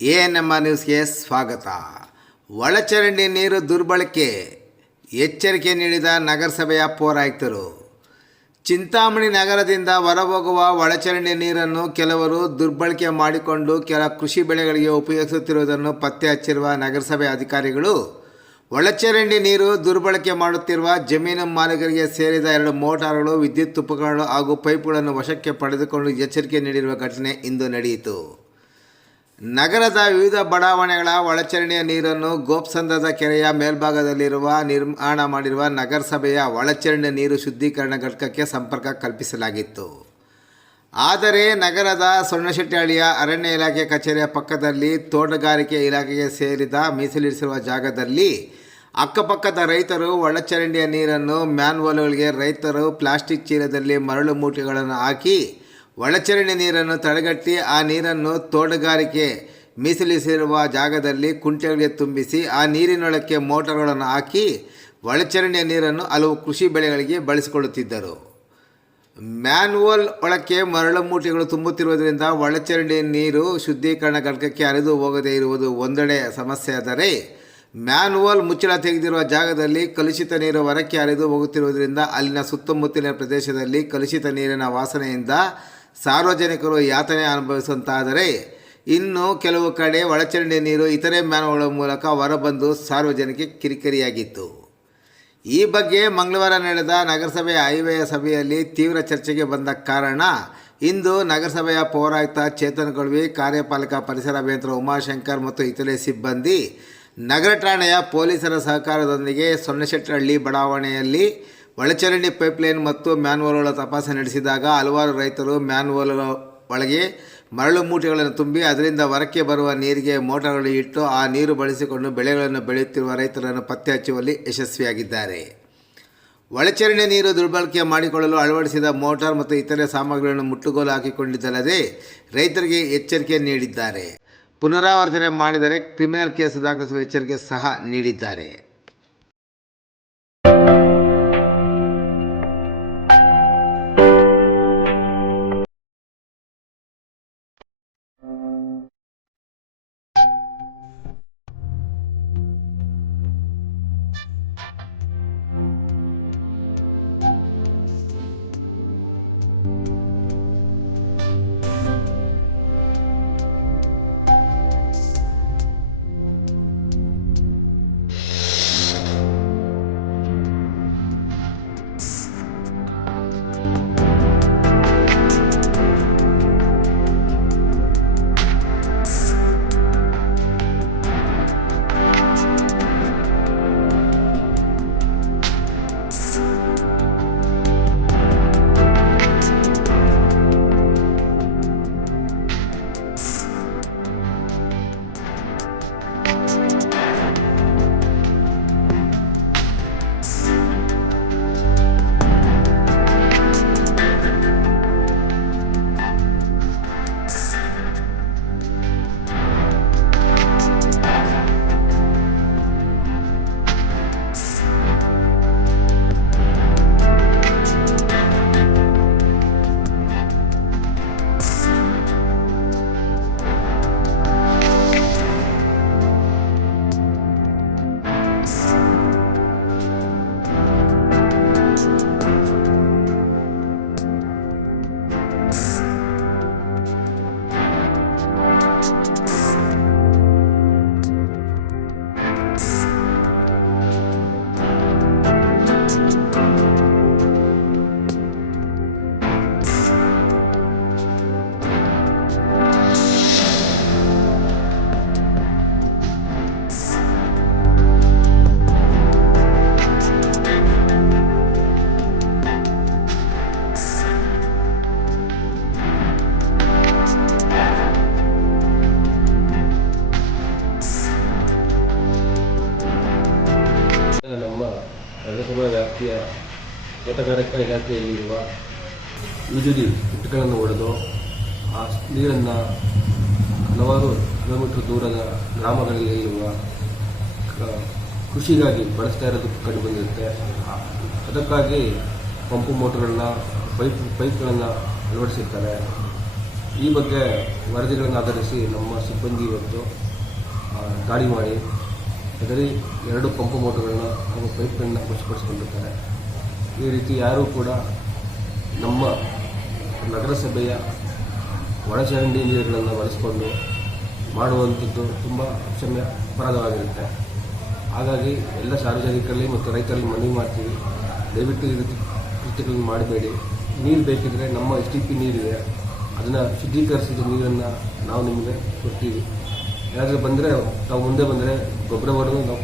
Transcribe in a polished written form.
ANMR ನ್ಯೂಸ್ಗೆ ಸ್ವಾಗತ. ಒಳಚರಂಡಿ ನೀರು ದುರ್ಬಳಕೆ ಎಚ್ಚರಿಕೆ ನೀಡಿದ ನಗರಸಭೆಯ ಪೌರಾಯುಕ್ತರು. ಚಿಂತಾಮಣಿ ನಗರದಿಂದ ಹೊರಹೋಗುವ ಒಳಚರಂಡಿ ನೀರನ್ನು ಕೆಲವರು ದುರ್ಬಳಕೆ ಮಾಡಿಕೊಂಡು ಕೆಲ ಕೃಷಿ ಬೆಳೆಗಳಿಗೆ ಉಪಯೋಗಿಸುತ್ತಿರುವುದನ್ನು ಪತ್ತೆ ಹಚ್ಚಿರುವ ನಗರಸಭೆ ಅಧಿಕಾರಿಗಳು ಒಳಚರಂಡಿ ನೀರು ದುರ್ಬಳಕೆ ಮಾಡುತ್ತಿರುವ ಜಮೀನು ಮಾಲೀಕರಿಗೆ ಸೇರಿದ 2 ಮೋಟಾರ್ಗಳು, ವಿದ್ಯುತ್ ಉಪಕರಣಗಳು ಹಾಗೂ ಪೈಪ್ಗಳನ್ನು ವಶಕ್ಕೆ ಪಡೆದುಕೊಂಡು ಎಚ್ಚರಿಕೆ ನೀಡಿರುವ ಘಟನೆ ಇಂದು ನಡೆಯಿತು. ನಗರದ ವಿವಿಧ ಬಡಾವಣೆಗಳ ಒಳಚರಂಡಿಯ ನೀರನ್ನು ಗೋಪ್ಸಂದ್ರದ ಕೆರೆಯ ಮೇಲ್ಭಾಗದಲ್ಲಿರುವ ನಿರ್ಮಾಣ ಮಾಡಿರುವ ನಗರಸಭೆಯ ಒಳಚರಂಡಿ ನೀರು ಶುದ್ಧೀಕರಣ ಘಟಕಕ್ಕೆ ಸಂಪರ್ಕ ಕಲ್ಪಿಸಲಾಗಿತ್ತು. ಆದರೆ ನಗರದ ಸೊಣ್ಣಶೆಟ್ಟಿಹಳ್ಳಿಯ ಅರಣ್ಯ ಇಲಾಖೆ ಕಚೇರಿಯ ಪಕ್ಕದಲ್ಲಿ ತೋಟಗಾರಿಕೆ ಇಲಾಖೆಗೆ ಸೇರಿದ ಮೀಸಲಿರಿಸಿರುವ ಜಾಗದಲ್ಲಿ ಅಕ್ಕಪಕ್ಕದ ರೈತರು ಒಳಚರಂಡಿಯ ನೀರನ್ನು ಮ್ಯಾನ್ಹೋಲ್ಗಳಿಗೆ ರೈತರು ಪ್ಲಾಸ್ಟಿಕ್ ಚೀಲದಲ್ಲಿ ಮರಳು ಮೂಟೆಗಳನ್ನು ಹಾಕಿ ಒಳಚರಂಡಿ ನೀರನ್ನು ತಡೆಗಟ್ಟಿ ಆ ನೀರನ್ನು ತೋಟಗಾರಿಕೆ ಮೀಸಲಿರಿಸಿರುವ ಜಾಗದಲ್ಲಿ ಕುಂಟೆಗಳಿಗೆ ತುಂಬಿಸಿ ಆ ನೀರಿನೊಳಕ್ಕೆ ಮೋಟಾರ್ಗಳನ್ನು ಹಾಕಿ ಒಳಚರಂಡಿಯ ನೀರನ್ನು ಹಲವು ಕೃಷಿ ಬೆಳೆಗಳಿಗೆ ಬಳಸಿಕೊಳ್ಳುತ್ತಿದ್ದರು. ಮ್ಯಾನ್ಹೋಲ್ ಒಳಕ್ಕೆ ಮರಳು ಮೂಟೆಗಳು ತುಂಬುತ್ತಿರುವುದರಿಂದ ಒಳಚರಂಡಿ ನೀರು ಶುದ್ಧೀಕರಣ ಘಟಕಕ್ಕೆ ಹರಿದು ಹೋಗದೇ ಇರುವುದು ಒಂದೆಡೆ ಸಮಸ್ಯೆಯಾದರೆ, ಮ್ಯಾನ್ಹೋಲ್ ಮುಚ್ಚಳ ತೆಗೆದಿರುವ ಜಾಗದಲ್ಲಿ ಕಲುಷಿತ ನೀರು ಹೊರಕ್ಕೆ ಹರಿದು ಹೋಗುತ್ತಿರುವುದರಿಂದ ಅಲ್ಲಿನ ಸುತ್ತಮುತ್ತಲಿನ ಪ್ರದೇಶದಲ್ಲಿ ಕಲುಷಿತ ನೀರಿನ ವಾಸನೆಯಿಂದ ಸಾರ್ವಜನಿಕರು ಯಾತನೆ ಅನುಭವಿಸುವಂತಾದರೆ, ಇನ್ನು ಕೆಲವು ಕಡೆ ಒಳಚರಂಡಿ ನೀರು ಇತರೆ ಮ್ಯಾನ್ಹೋಲ್ಗಳ ಮೂಲಕ ಹೊರಬಂದು ಸಾರ್ವಜನಿಕ ಕಿರಿಕಿರಿಯಾಗಿತ್ತು. ಈ ಬಗ್ಗೆ ಮಂಗಳವಾರ ನಡೆದ ನಗರಸಭೆಯ ಐವೇಯ ಸಭೆಯಲ್ಲಿ ತೀವ್ರ ಚರ್ಚೆಗೆ ಬಂದ ಕಾರಣ ಇಂದು ನಗರಸಭೆಯ ಪೌರಾಯುಕ್ತ ಚೇತನ್ ಗೌಡ್ವಿ, ಕಾರ್ಯಪಾಲಕ ಪರಿಸರ ಅಭಿಯಂತರ ಉಮಾಶಂಕರ್ ಮತ್ತು ಇತರೆ ಸಿಬ್ಬಂದಿ ನಗರ ಠಾಣೆಯ ಪೊಲೀಸರ ಸಹಕಾರದೊಂದಿಗೆ ಸೊಣ್ಣಶೆಟ್ಟಿಹಳ್ಳಿ ಬಡಾವಣೆಯಲ್ಲಿ ಒಳಚರಂಡಿ ಪೈಪ್ಲೈನ್ ಮತ್ತು ಮ್ಯಾನ್ಹೋಲ್ಗಳ ತಪಾಸಣೆ ನಡೆಸಿದಾಗ ಹಲವಾರು ರೈತರು ಮ್ಯಾನ್ಹೋಲ್ಗಳ ಒಳಗೆ ಮರಳು ಮೂಟೆಗಳನ್ನು ತುಂಬಿ ಅದರಿಂದ ಹೊರಕ್ಕೆ ಬರುವ ನೀರಿಗೆ ಮೋಟಾರ್ಗಳು ಇಟ್ಟು ಆ ನೀರು ಬಳಸಿಕೊಂಡು ಬೆಳೆಗಳನ್ನು ಬೆಳೆಯುತ್ತಿರುವ ರೈತರನ್ನು ಪತ್ತೆ ಹಚ್ಚುವಲ್ಲಿ ಯಶಸ್ವಿಯಾಗಿದ್ದಾರೆ. ಒಳಚರಂಡಿ ನೀರು ದುರ್ಬಳಕೆ ಮಾಡಿಕೊಳ್ಳಲು ಅಳವಡಿಸಿದ ಮೋಟಾರ್ ಮತ್ತು ಇತರೆ ಸಾಮಗ್ರಿಗಳನ್ನು ಮುಟ್ಟುಗೋಲು ಹಾಕಿಕೊಂಡಿದ್ದಲ್ಲದೆ ರೈತರಿಗೆ ಎಚ್ಚರಿಕೆ ನೀಡಿದ್ದಾರೆ. ಪುನರಾವರ್ತನೆ ಮಾಡಿದರೆ ಕ್ರಿಮಿನಲ್ ಕೇಸು ದಾಖಲಿಸುವ ಎಚ್ಚರಿಕೆ ಸಹ ನೀಡಿದ್ದಾರೆ. ನಮ್ಮ ನಗರಸಭಾ ವ್ಯಾಪ್ತಿಯ ತೋಟಗಾರಿಕಾ ಇಲಾಖೆಯಲ್ಲಿರುವ ಯೂಜಲಿ ಇಟ್ಟುಗಳನ್ನು ಹೊಡೆದು ಆ ನೀರನ್ನು ಹಲವಾರು ಕಿಲೋಮೀಟರ್ ದೂರದ ಗ್ರಾಮಗಳಲ್ಲಿ ಇರುವ ಕೃಷಿಗಾಗಿ ಬಳಸ್ತಾ ಇರೋದು ಕಂಡುಬಂದಿರುತ್ತೆ. ಅದಕ್ಕಾಗಿ ಪಂಪು ಮೋಟರ್ಗಳನ್ನ ಪೈಪ್ಗಳನ್ನು ಅಳವಡಿಸಿರ್ತಾರೆ. ಈ ಬಗ್ಗೆ ವರದಿಗಳನ್ನು ಆಧರಿಸಿ ನಮ್ಮ ಸಿಬ್ಬಂದಿ ಇವತ್ತು ದಾಳಿ ಮಾಡಿ ಅದರಲ್ಲಿ 2 ಪಂಪ್ ಮೋಟರ್ಗಳನ್ನ ಹಾಗೂ ಪೈಪ್ಗಳನ್ನ ವಶಪಡಿಸಿಕೊಂಡಿರ್ತಾರೆ. ಈ ರೀತಿ ಯಾರೂ ಕೂಡ ನಮ್ಮ ನಗರಸಭೆಯ ಒಳಚರಂಡಿ ನೀರುಗಳನ್ನು ಬಳಸಿಕೊಂಡು ಮಾಡುವಂಥದ್ದು ತುಂಬ ಅಕ್ಷಮ್ಯ ಅಪರಾಧವಾಗಿರುತ್ತೆ. ಹಾಗಾಗಿ ಎಲ್ಲ ಸಾರ್ವಜನಿಕರಲ್ಲಿ ಮತ್ತು ರೈತರಲ್ಲಿ ಮನವಿ ಮಾಡ್ತೀವಿ, ದಯವಿಟ್ಟು ಈ ರೀತಿ ಕೃತ್ಯಗಳನ್ನು ಮಾಡಬೇಡಿ. ನೀರು ಬೇಕಿದ್ರೆ ನಮ್ಮ STP ನೀರಿದೆ, ಅದನ್ನು ಶುದ್ಧೀಕರಿಸಿದ ನೀರನ್ನು ನಾವು ನಿಮಗೆ ಕೊಡ್ತೀವಿ. ಏನಾದರೂ ಬಂದರೆ ನಾವು ಮುಂದೆ ಬಂದರೆ ಗೊಬ್ಬರವನ್ನು ನಾವು